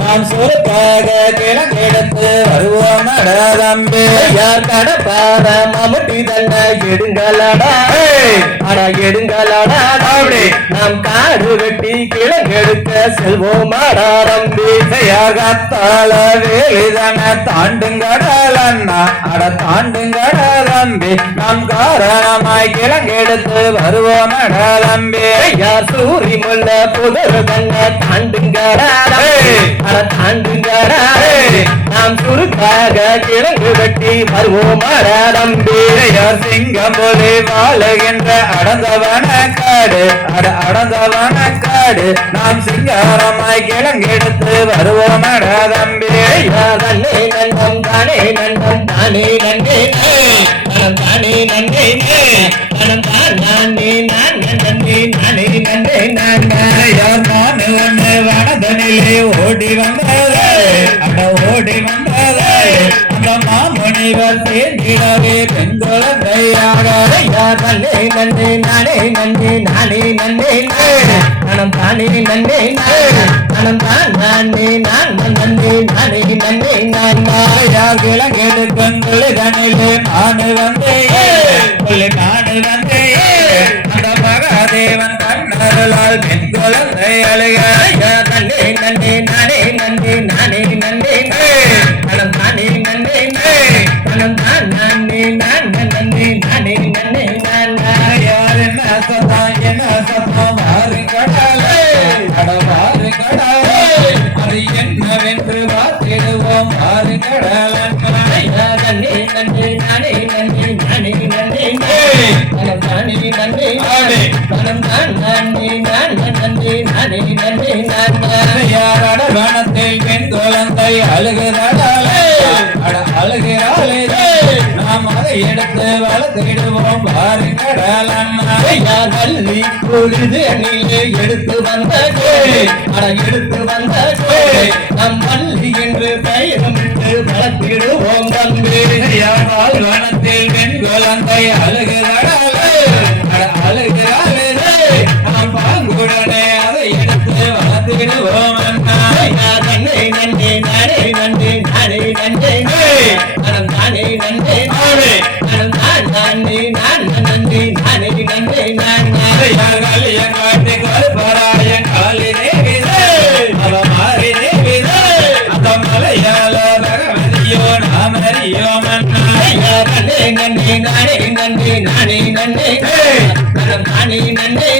நாம் சொருக்காக கிழங்கெடுத்து வருவோம் தம்பி யார் கடப்பார மம்முட்டி தன்னை எடுங்களடா அட எடுங்களடா நாம் காடு வெட்டி கிழங்கெடுக்க செல்வோமாடா தம்பி கத்தால வேலிதன தாண்டுங்கடல் அண்ணா அட தாண்டுங்கடா தம்பி நாம் காரணமாய் கிழங்கெடுத்து வருவோம் தம்பி யார் சூரி முல்ல புதர் தன்னை தாண்டுங்கடா அட தாண்டுங்கடா நாம் சுருக்காக கிழங்கு வெட்டி வருவோமாடா தம்பி யார் சிங்கம் போலே வாழுகின்ற அடந்தவன காடு அட அடந்தவன காடு நாம் சிங்காரமாய் கிழங்கெடுத்து வருவோம் தம்பி நன்னே நன்னம் தானே நன்னம் தானே நன்னே நனம் தானே நன்னே நனம் தான் நானே நான் நன்னே நானே நன்னே நான் யார் நானு ஒண்ணு வனதனிலே ஓடி வந்தது அட ஓடி வந்தது அந்த மாமுனிவர் சேர்ந்திடவே பெண் குழந்தையாக யார் நன்னே நன்னே நானே நன்னே நானே நன்னே நனம் தானே நன்னே நனம் தான் நானே நான் நன்னே நானே நன்னே நான் யார் கிழங்கெடுக்கும் குளிதனிலே நானு வந்தேன் நானு வந்தேன் அந்த மகாதேவன் கண்ணருளால் பெண் குழந்தை அழுக நன்னே நன்னே நானே நன்னே நானே நன்னே நனம் தானே நன்னே நனம் தான் நானே நான் நன்னே நானே நன்னே நான் யார் என்ன சத்தம் மாறு கடலே அட மாறு கடலே அது என்னவென்று பார்த்திடுவோம் மாறு கடல் நன்னே நன்னே நானே நன்னே நானே நன்னே நனம் தானே நன்னே நனம் தான் நானே நான் நன்னே நானே நன்னே நான் யார் அடவனத்தில் பெண் குழந்தை அழுகிறாளே அட அழுகிறாளே நாம் அதை எடுத்து வளர்த்திடுவோம் பாரு கடல் யார் வள்ளி பொழுது அணிலே எடுத்து வந்த அட எடுத்து வந்த நம் வள்ளி என்று பெயரமிட்டு வளர்த்திடுவோம் தம்பி யார் வாழ்வனத்தில் பெண் குழந்தை அழுகிறாளே அட அழுகிறாளே நாம் பாங்குடனே அதை எடுத்து வளர்த்திடுவோம் நன்னே நன்னே நானே நன்னே நானே நன்னே நனம் தானே நன்னே நனம் தான் நானே நான் நன்னே நானே நன்னே நான் யார் காட்டி கொல்பராயன் காலி தேவிதே அவ மாறி தேவிதே அந்த மலையாள பகவதியோ நாம் அறியோம் நன்னே நன்னே நானே நன்னே நானே நன்னே நனம் தானே நன்னே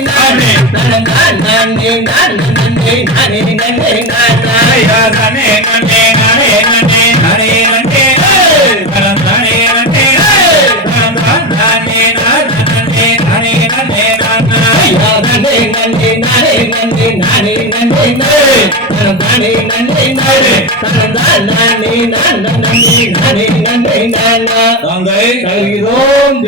நனம் தான் நானே நான் நன்னே நானே நன்னே நான் யார் நன்னே நன்னே நானே நன்னே நானே நன்னே நனம் தானே நன்னே நனம் தான் நானே நான் நன்னே நானே நன்னே நன்னே நன்னே நானே நன்னே நானே நன்னே நனம் தானே நன்னே நனம் தான் நானே நான் நன்னே நானே நன்னே நான் தங்கை கைதோம்